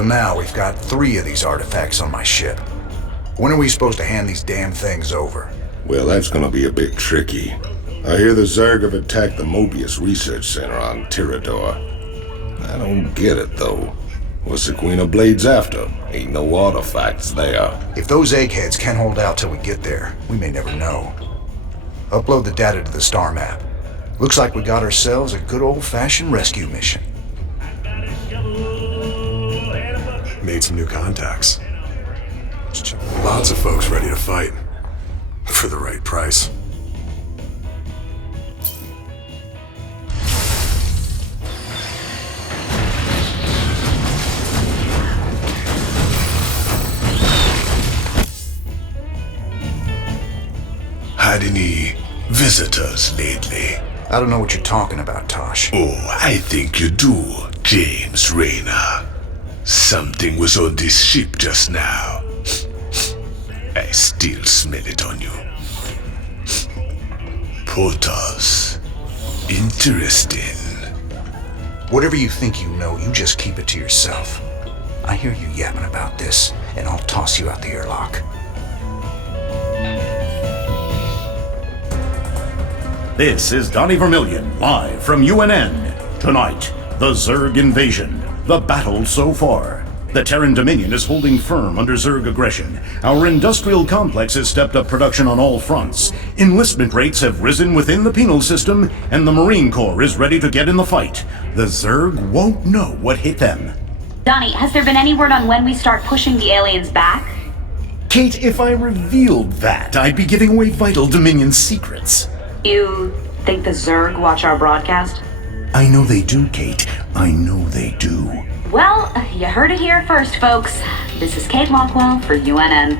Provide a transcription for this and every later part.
So now we've got 3 of these artifacts on my ship. When are we supposed to hand these damn things over? Well, that's gonna be a bit tricky. I hear the Zerg have attacked the Mobius Research Center on Tirador. I don't get it, though. What's the Queen of Blades after? Ain't no artifacts there. If those eggheads can't hold out till we get there, we may never know. Upload the data to the star map. Looks like we got ourselves a good old-fashioned rescue mission. Made some new contacts. Lots of folks ready to fight. For the right price. Had any visitors lately? I don't know what you're talking about, Tosh. Oh, I think you do, James Raynor. Something was on this ship just now. I still smell it on you. Protoss. Interesting. Whatever you think you know, you just keep it to yourself. I hear you yapping about this, and I'll toss you out the airlock. This is Donnie Vermillion, live from UNN. Tonight, the Zerg invasion. The battle so far. The Terran Dominion is holding firm under Zerg aggression. Our industrial complex has stepped up production on all fronts. Enlistment rates have risen within the penal system, and the Marine Corps is ready to get in the fight. The Zerg won't know what hit them. Donnie, has there been any word on when we start pushing the aliens back? Kate, if I revealed that, I'd be giving away vital Dominion secrets. You think the Zerg watch our broadcast? I know they do, Kate. I know they do. Well, you heard it here first, folks. This is Kate Lockwell for UNN.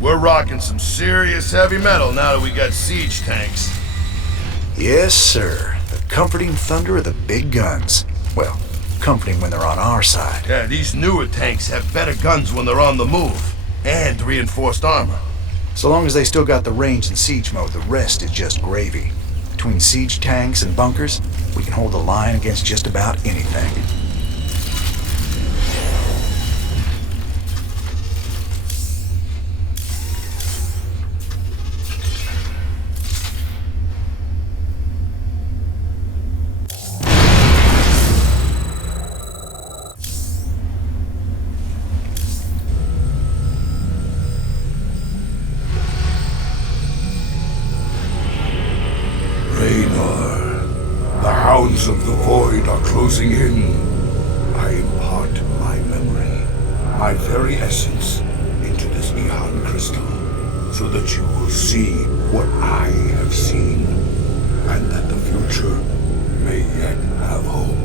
We're rocking some serious heavy metal now that we got siege tanks. Yes, sir. The comforting thunder of the big guns. Well, comforting when they're on our side. Yeah, these newer tanks have better guns when they're on the move. And reinforced armor. So long as they still got the range in siege mode, the rest is just gravy. Between siege tanks and bunkers, we can hold the line against just about anything. Raynor, the hounds of the void are closing in. I impart my memory, my very essence, into this Eon crystal, so that you will see what I have seen, and that the future may yet have hope.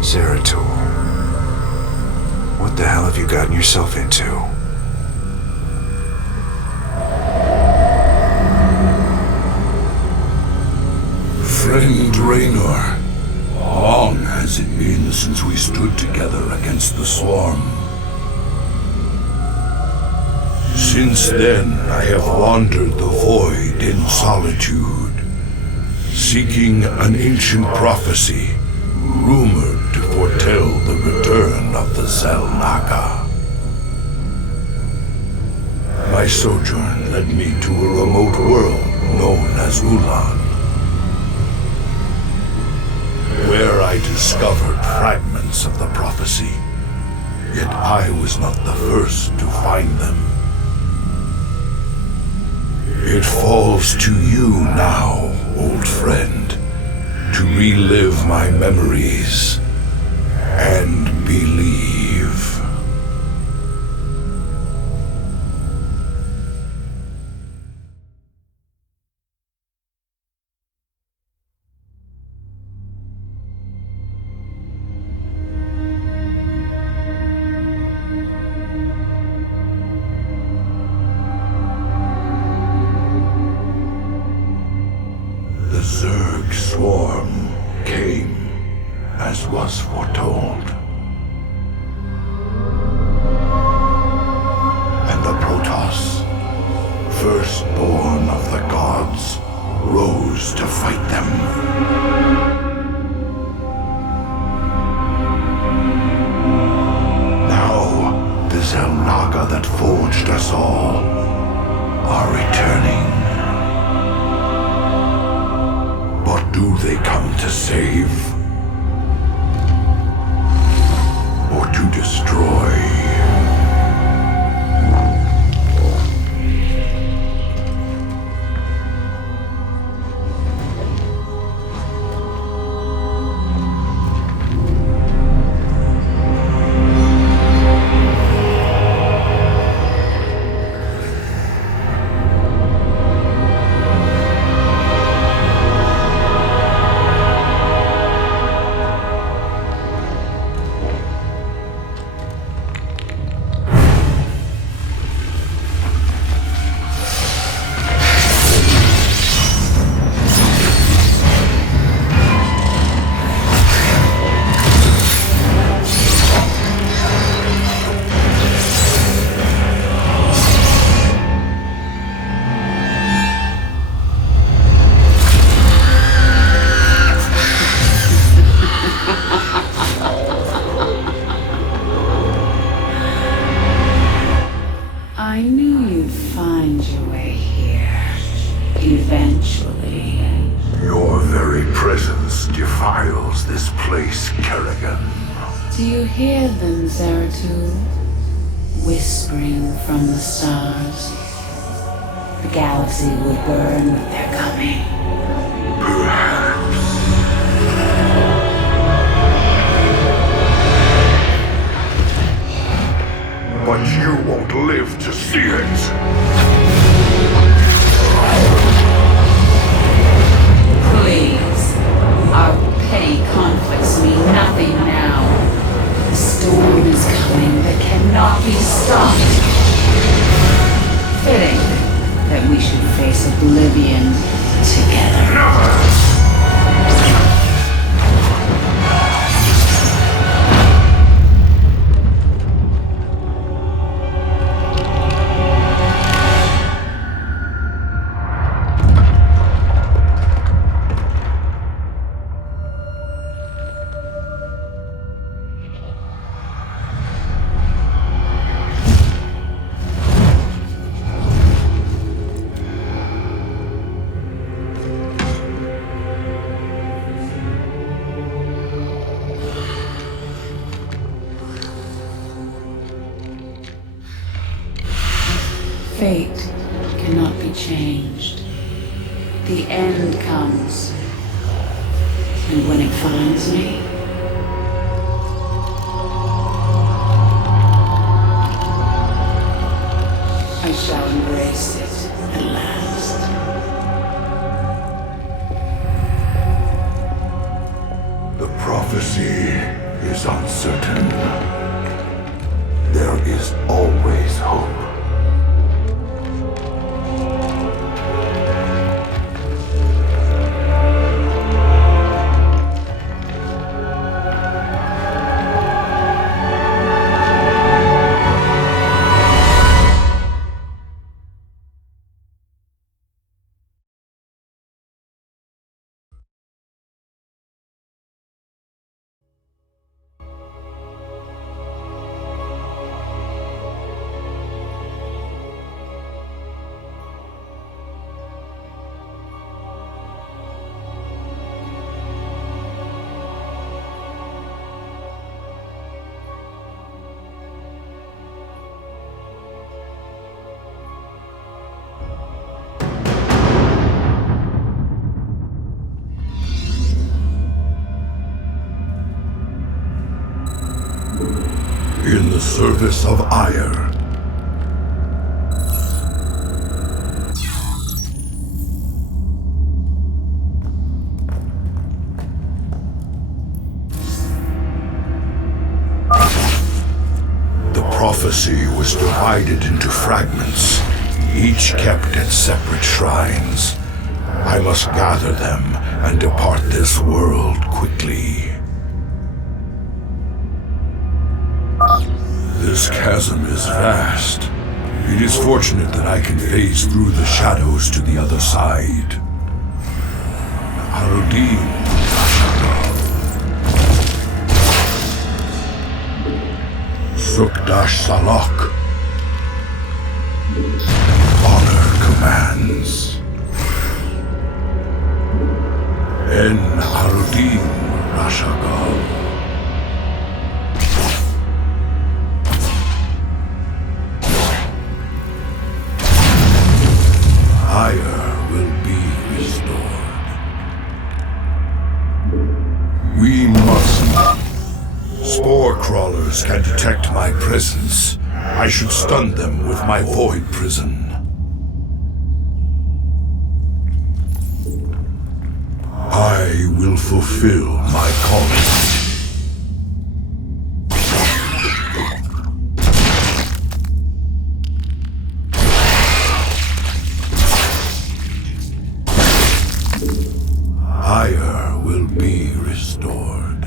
Zeratul. What the hell have you gotten yourself into? Friend Raynor, long has it been since we stood together against the Swarm. Since then, I have wandered the void in solitude, seeking an ancient prophecy, rumored to foretell the return of the Zelnaga. My sojourn led me to a remote world known as Ulan, where I discovered fragments of the prophecy. Yet I was not the first to find them. It falls to you now, old friend, to relive my memories and believe. The choose to fight them. Now, the Zeratul that forged us all are returning. But do they come to save? Or to destroy? I knew you'd find your way here. Eventually. Your very presence defiles this place, Kerrigan. Do you hear them, Zeratul? Whispering from the stars. The galaxy will burn with their coming. Perhaps. But you won't live to see it. Please. Our petty conflicts mean nothing now. The storm is coming that cannot be stopped. Fitting that we should face oblivion together. Never! Fate cannot be changed. The end comes. And when it finds me, I shall embrace it at last. The prophecy is uncertain. There is always hope. In the service of ire. The prophecy was divided into fragments, each kept at separate shrines. I must gather them and depart this world quickly. This chasm is vast. It is fortunate that I can phase through the shadows to the other side. Arudin Rashagal. Sukdash Salak. Honor commands. En Arudin Rashagal. Fire will be restored. We must not. Spore crawlers can detect my presence. I should stun them with my void prison. I will fulfill my calling. Fire will be restored.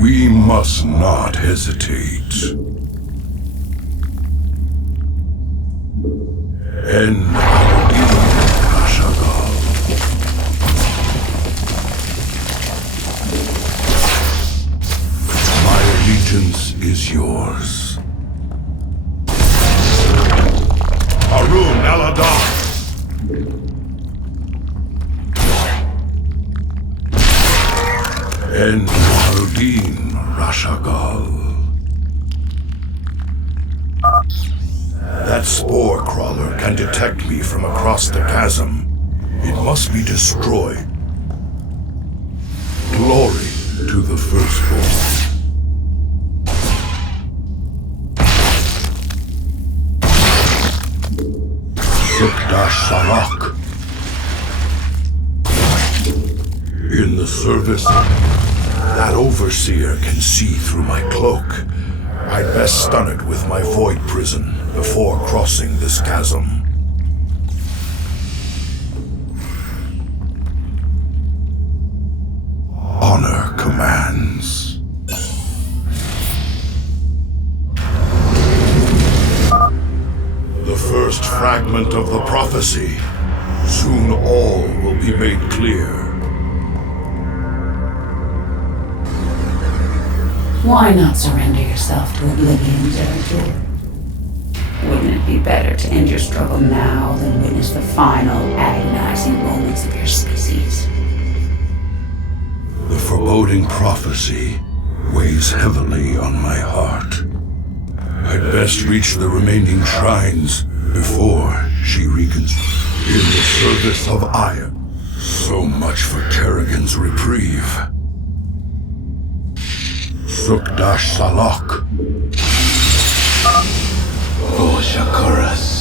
We must not hesitate. En Arudin Rashagal. My allegiance is yours. Arun Aladdin. En Arudin Rashagal. That spore crawler can detect me from across the chasm. It must be destroyed. Glory to the firstborn. Sukdash Salak. In the service, that overseer can see through my cloak. I'd best stun it with my void prison before crossing this chasm. Honor commands. The first fragment of the prophecy. Soon all will be made clear. Why not surrender yourself to oblivion, Zeratul? Wouldn't it be better to end your struggle now than witness the final agonizing moments of your species? The foreboding prophecy weighs heavily on my heart. I'd best reach the remaining shrines before she reconstructs. In the service of Aya. So much for Kerrigan's reprieve. Sukdash Salak. For Shakuras.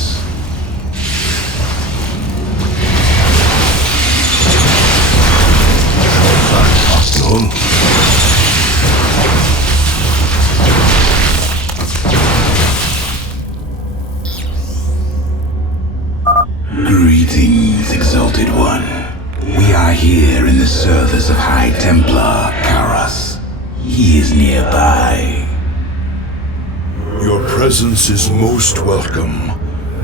Greetings, Exalted One. We are here in the service of High Templar Karas. He is nearby. Your presence is most welcome.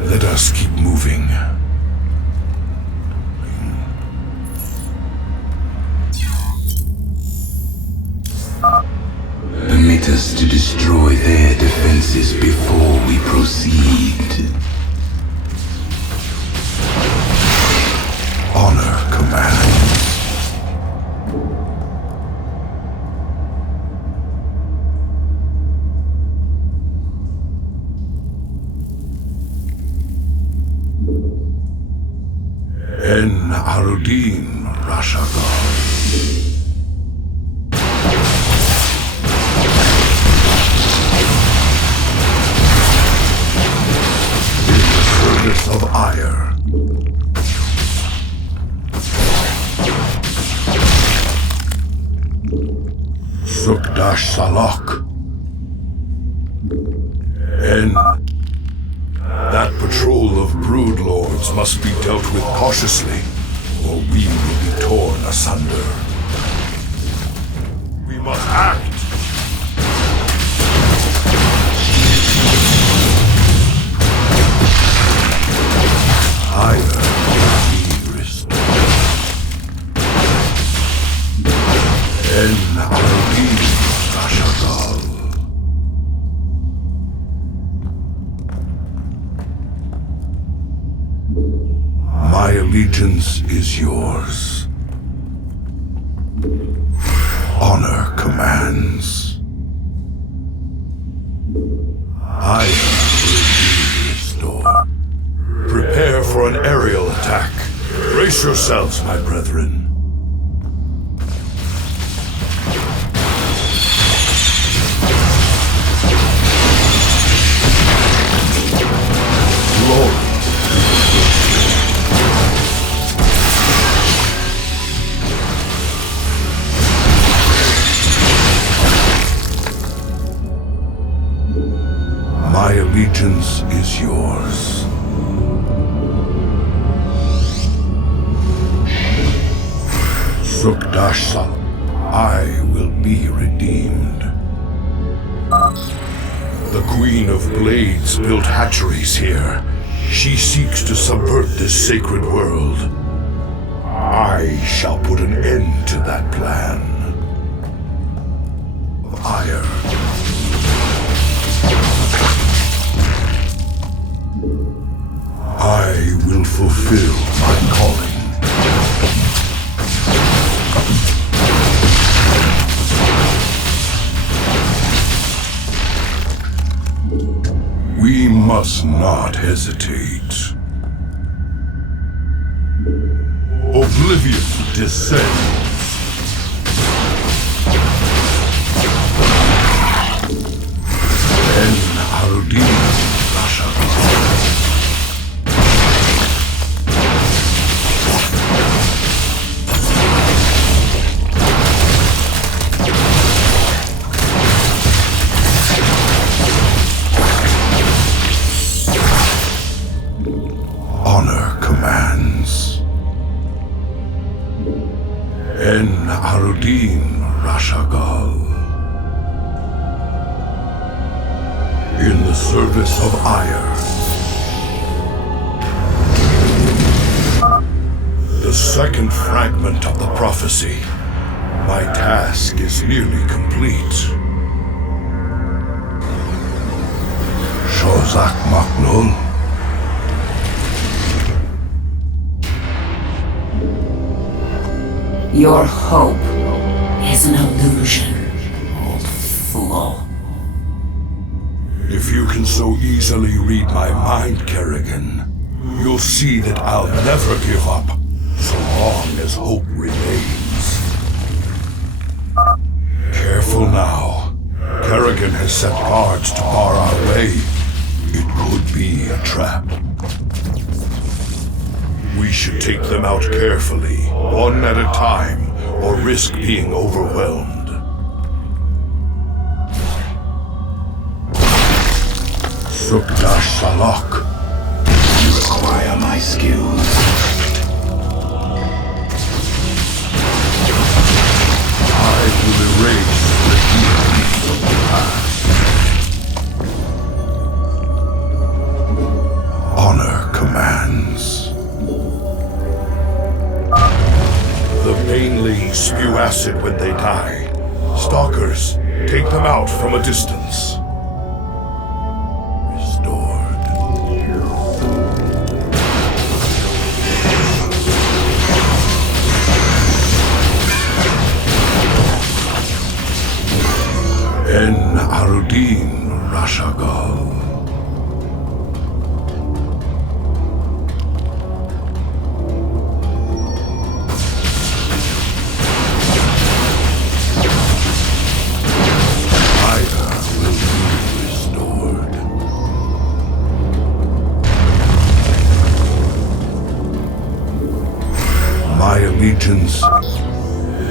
Let us keep moving. Permit us to destroy their defenses before we proceed. Honor commands. En Arudin Rashagal. In the service of ire. Sukdash Salak. And that patrol of brood lords must be dealt with cautiously, or we will be torn asunder. We must act! Ire allegiance is yours. Honor commands. I will restore. Prepare for an aerial attack. Brace yourselves, my brethren. Glory. My allegiance is yours. Sukdashal, I will be redeemed. The Queen of Blades built hatcheries here. She seeks to subvert this sacred world. I shall put an end to that plan. Of ire. I will fulfill my calling. We must not hesitate. Oblivion descends. En Aldin Rasha. Honor commands. En Arudin Rashagal. In the service of ire. The second fragment of the prophecy. My task is nearly complete. Shozak Maknul. Your hope is an illusion, old fool. If you can so easily read my mind, Kerrigan, you'll see that I'll never give up, so long as hope remains. Careful now. Kerrigan has set guards to bar our way. It could be a trap. We should take them out carefully, one at a time, or risk being overwhelmed. Sukdash Salak. You require my skills. I will erase the demons of the past. Honor commands. The banelings spew acid when they die. Stalkers, take them out from a distance. Restored. En Arudin Rashagal. Allegiance.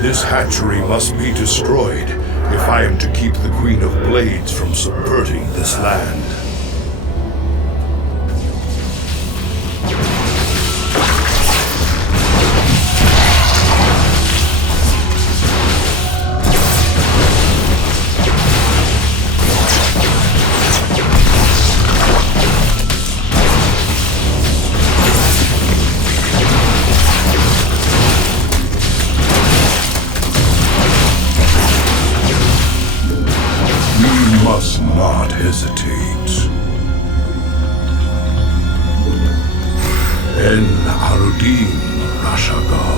This hatchery must be destroyed if I am to keep the Queen of Blades from subverting this land. Must not hesitate. Harudin Rashagal.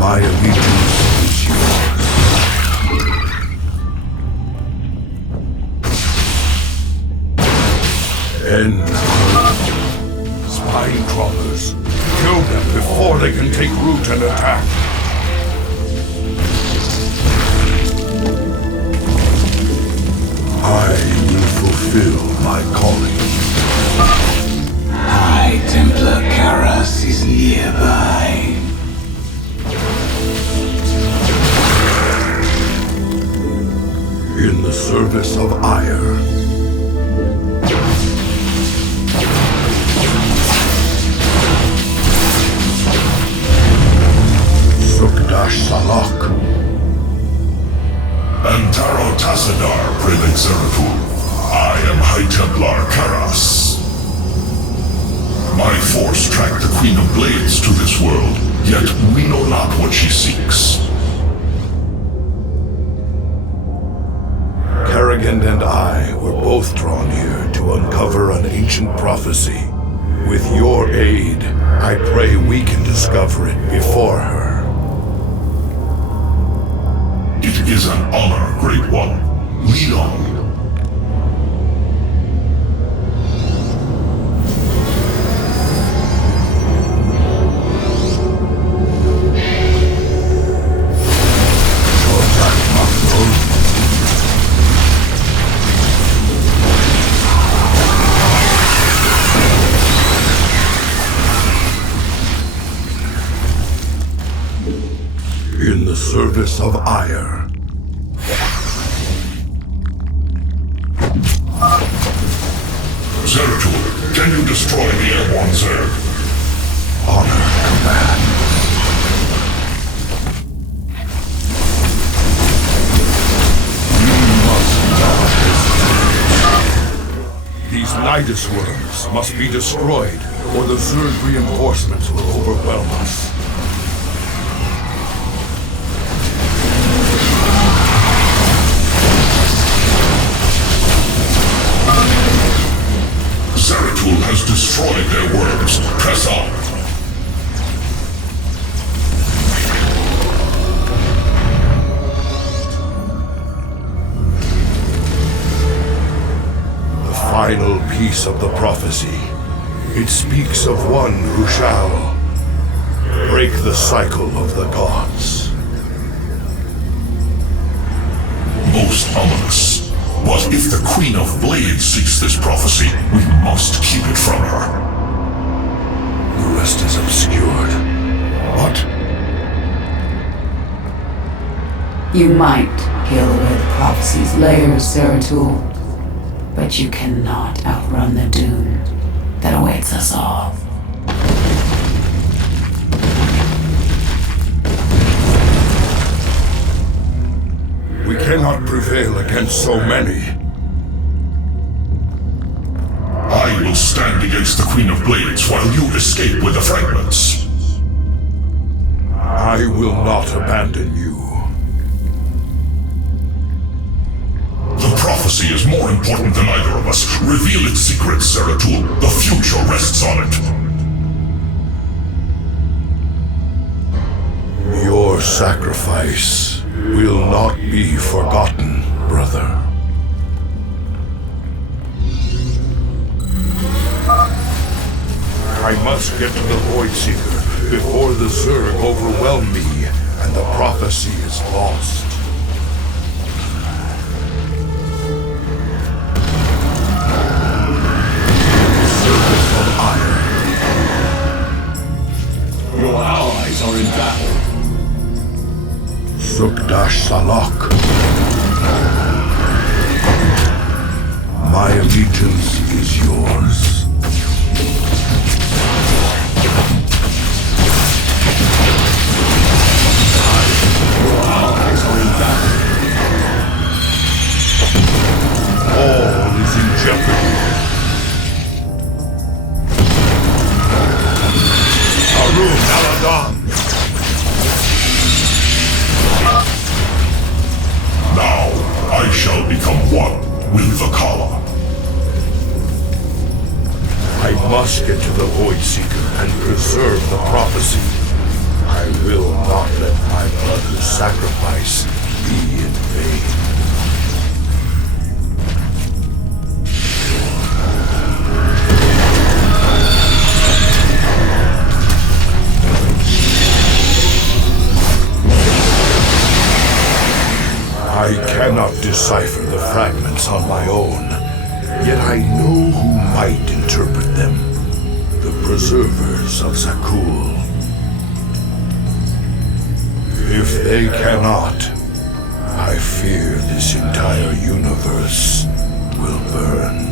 My allegiance is yours. End. Spine crawlers. Kill them before they can take root and attack. I will fulfill my calling. High Templar Karas is nearby. In the service of ire. Sukdash Salak. Antaro Tassadar, Prelate Zeratul. I am High Templar Karas. My force tracked the Queen of Blades to this world, yet we know not what she seeks. Kerrigan and I were both drawn here to uncover an ancient prophecy. With your aid, I pray we can discover it before her. It is an honor, Great One. Lead on. In the service of ire. Zeratul, can you destroy the airborne Zerg? Honor command. You must not hesitate. These Nidus worms must be destroyed, or the Zerg reinforcements will overwhelm us. Zeratul has destroyed their worms. Press on. The final piece of the prophecy. It speaks of one who shall break the cycle of the gods. Most ominous. But if the Queen of Blades seeks this prophecy, we must keep it from her. The rest is obscured. What? You might peel away the prophecy's layers, Zeratul, but you cannot outrun the doom that awaits us all. We cannot prevail against so many. I will stand against the Queen of Blades while you escape with the fragments. I will not abandon you. The prophecy is more important than either of us. Reveal its secrets, Zeratul. The future rests on it. Your sacrifice will not be forgotten, brother. I must get to the Voidseeker before the Zerg overwhelm me and the prophecy is lost. Service of Iron. Your allies are in battle. Sukdash Salak. My allegiance is yours. Your allies are in battle. All is in jeopardy. Harun Aladan. must get to the Void Seeker and preserve the prophecy. I will not let my brother's sacrifice be in vain. I cannot decipher the fragments on my own, yet I know who might interpret them. The preservers of Zeratul. If they cannot, I fear this entire universe will burn.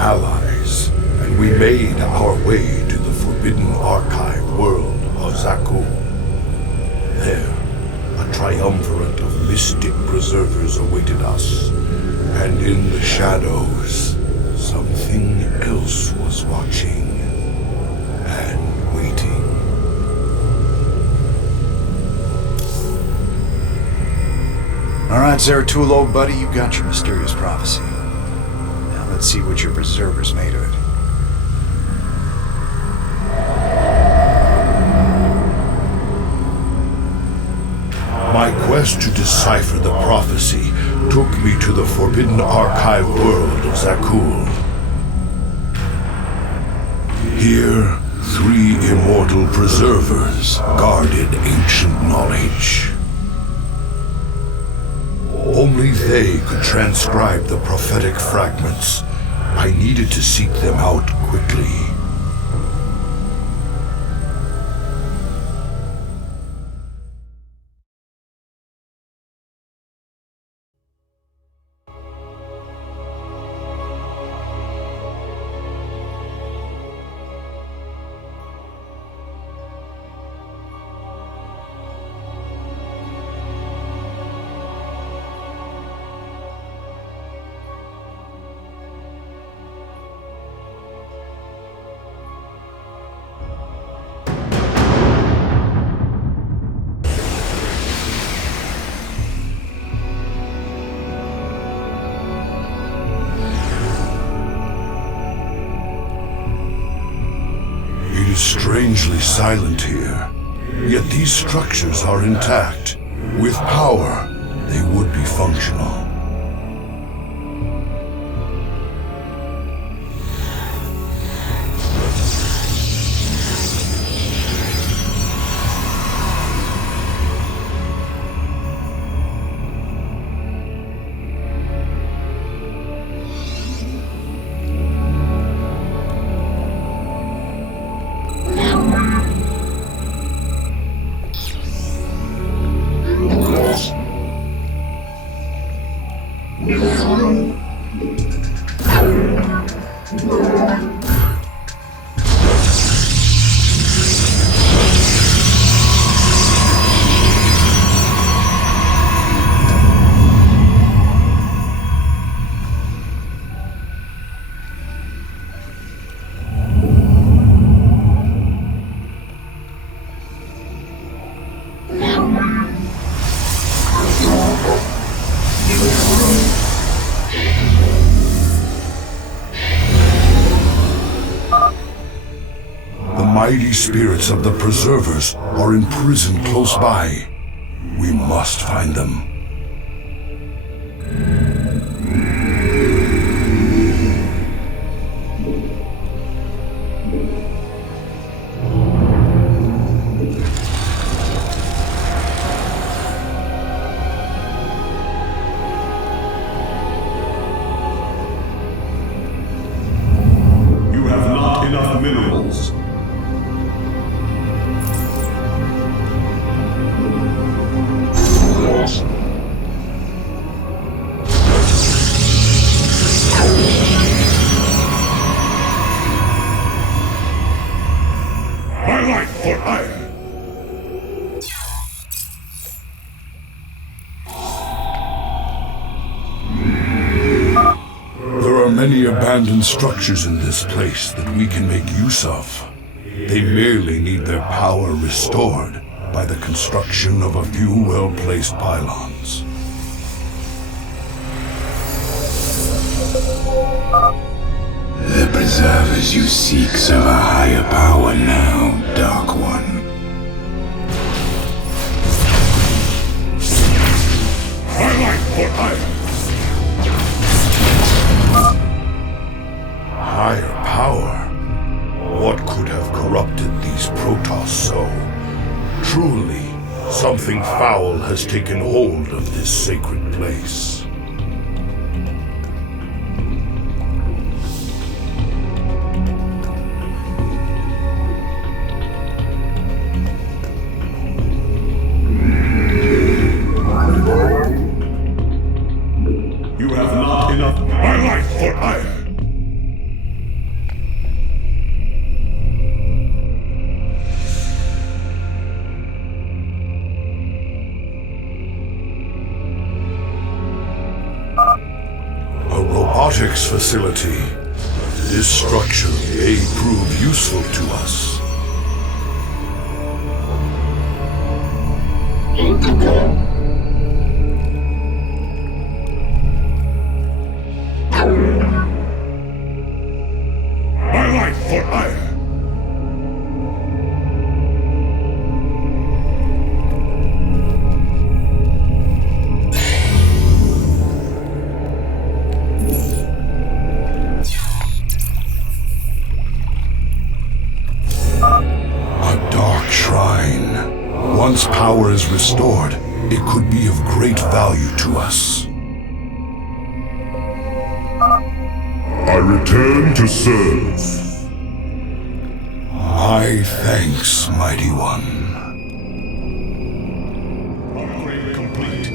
Allies, and we made our way to the forbidden archive world of Zeratul. There, a triumvirate of mystic preservers awaited us, and in the shadows, something else was watching and waiting. All right, Zeratul, old buddy, you got your mysterious prophecy. Let's see what your preservers made of it. My quest to decipher the prophecy took me to the forbidden archive world of Zeratul. Here, 3 immortal preservers guarded ancient knowledge. Only they could transcribe the prophetic fragments. I needed to seek them out quickly. It is strangely silent here, yet these structures are intact. With power, they would be functional. mighty spirits of the Preservers are imprisoned close by. We must find them. You have not enough minerals. My life for iron. There are many abandoned structures in this place that we can make use of. They merely need their power restored by the construction of a few well-placed pylons. The preservers you seek serve a higher power now, Dark One. My life for iron. Higher power? What could have corrupted these protoss so? Truly, something foul has taken hold of this sacred place. You have not enough. My life for iron. A robotics facility. This structure may prove useful to us. My life for iron. A dark shrine. Once power is restored, it could be of great value to us. I return to serve. My thanks, Mighty One. Upgrade complete.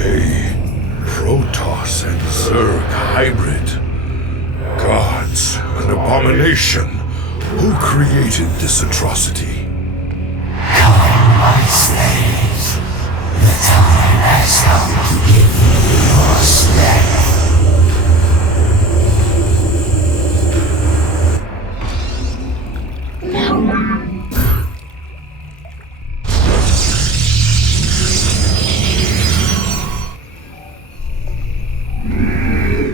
A protoss and Zerg hybrid. Gods, an abomination. Who created this atrocity? Come, my slaves. The time has come to give you your strength.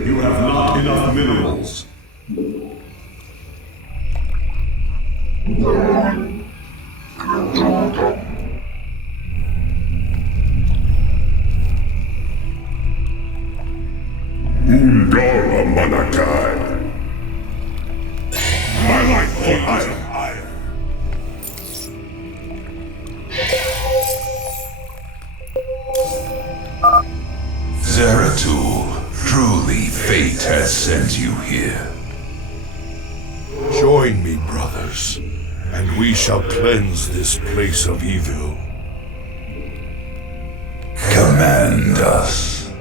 You have not enough minerals. Undara Manakai. My life for iron. Zeratul, truly fate has sent you here. Join me, brothers, and we shall cleanse this place of evil. Command us.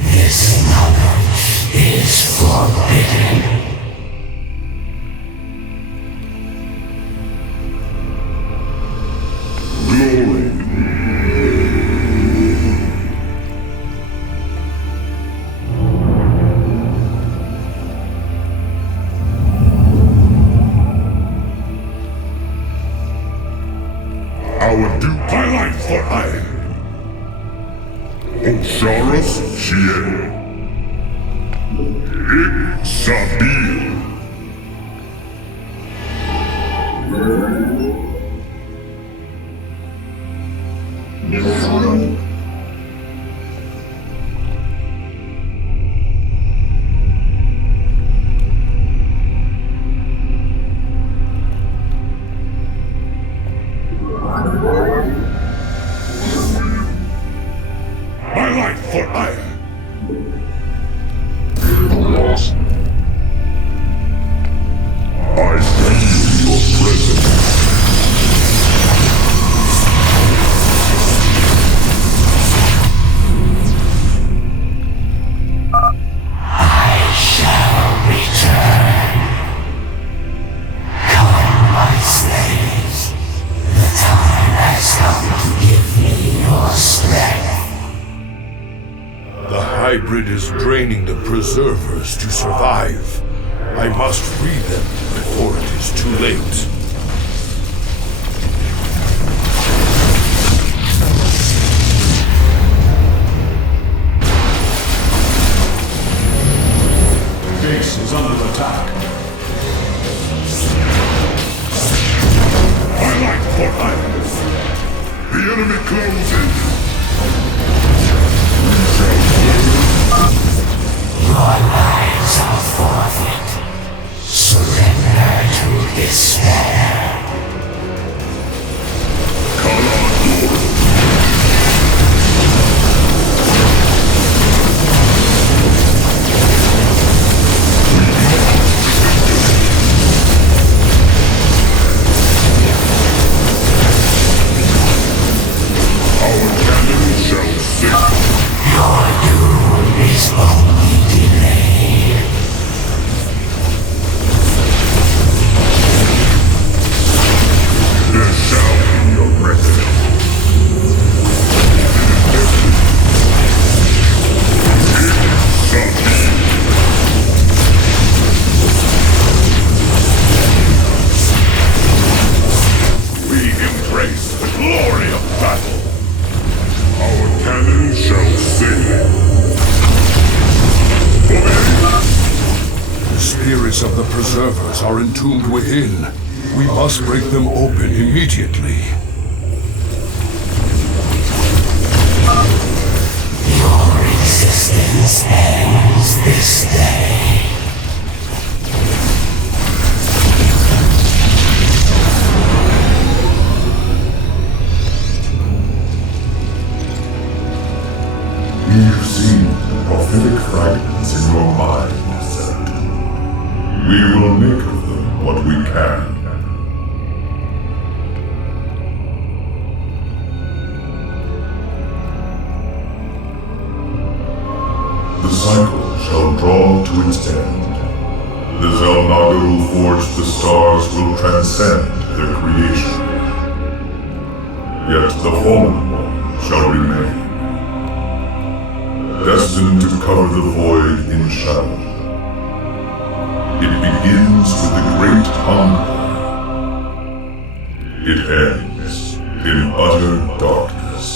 This knowledge is forbidden. Glory. Shiel. Sabil. My life for iron. I feel your presence. I shall return. Come, my slaves. The time has come to give me your strength. The hybrid is draining the preservers to survive. I must free them before it is too late. Base is under attack. My life for iron. The enemy closes. Your lives are forfeit. Surrender to despair. Our cannon shall sink. Your doom is only delayed. There shall be a reckoning. We embrace the glory of battle. Our cannon shall sing. The spirits of the preservers are entombed within. We must break them open immediately. Your existence ends this day. We've seen the prophetic fragments in your mind, Zeratul. We will make of them what we can. The cycle shall draw to its end. The Zelnaga who forged the stars will transcend their creation. Yet the fallen one shall remain, destined to cover the void in shadow. It begins with the great hunger. It ends in utter darkness.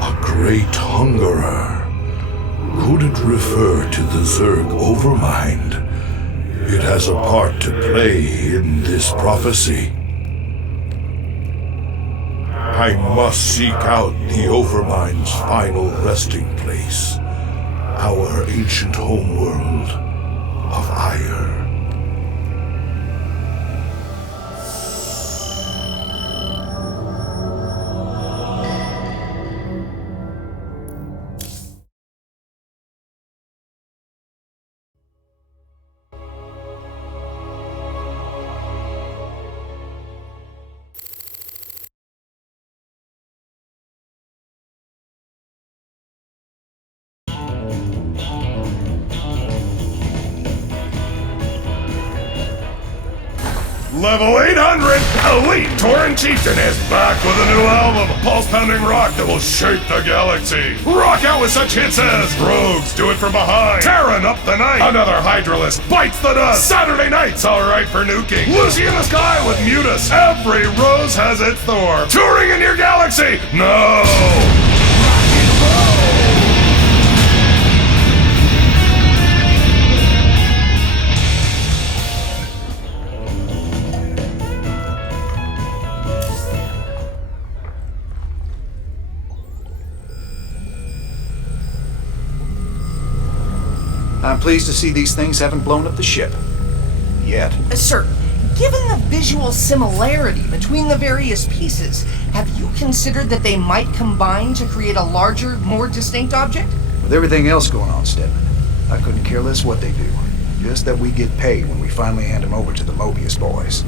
A great hungerer. Could it refer to the Zerg Overmind? It has a part to play in this prophecy. I must seek out the Overmind's final resting place. Our ancient homeworld of Ire. Level 800, Elite Tauren Chieftain is back with a new album, pulse-pounding rock that will shake the galaxy. Rock out with such hits as Rogues Do It From Behind, Terran Up the Night, Another Hydralisk Bites the Dust, Saturday Night's Alright for Nuking, Lucy in the Sky with Mutus, Every Rose Has Its Thorn, touring in your galaxy, no! I'm pleased to see these things haven't blown up the ship. Yet. Sir, given the visual similarity between the various pieces, have you considered that they might combine to create a larger, more distinct object? With everything else going on, Stedman, I couldn't care less what they do. Just that we get paid when we finally hand them over to the Mobius boys.